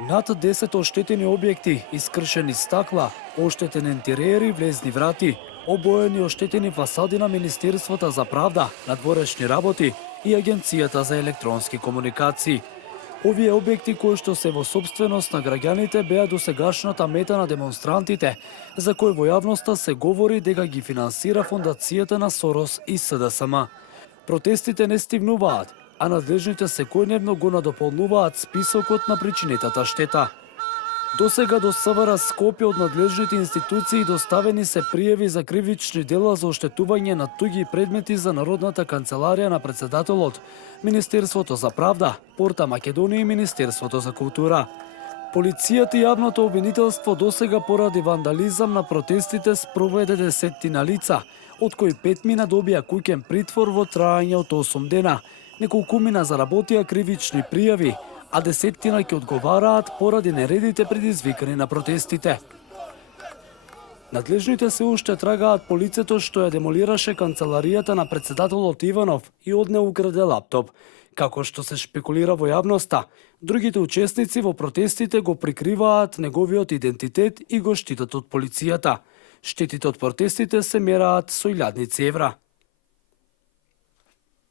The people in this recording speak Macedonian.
Над 10 оштетени објекти, искршени стакла, оштетен ентериер и влезни врати, обоени оштетени фасади на Министерството за правда, надворешни работи и Агенцијата за електронски комуникации. Овие објекти кои што се во сопственост на граѓаните беа досегашната мета на демонстрантите, за кои во јавноста се говори дека ги финансира фондацијата на Сорос и СДСМ. Протестите не стигнуваат, а надлежните секојдневно го надополнуваат списокот на причинетата штета. Досега до СВР Скопје од надлежните институции доставени се пријави за кривични дела за оштетување на туѓи предмети за Народната канцеларија на председателот, Министерството за правда, Порта Македонија и Министерството за култура. Полицијата и јавното обвинителство досега поради вандализам на протестите спроведе десеттина лица, од кои 5 мина добија куќен притвор во траење од 8 дена, неколкумина заработија кривични пријави, а десеттина ќе одговараат поради нередите предизвикани на протестите. Надлежните се уште трагаат по лицето што ја демолираше канцеларијата на председателот Иванов и одне украде лаптоп. Како што се шпекулира во јавноста, другите учесници во протестите го прикриваат неговиот идентитет и го штитат од полицијата. Штетите од протестите се мераат со илјадници евра.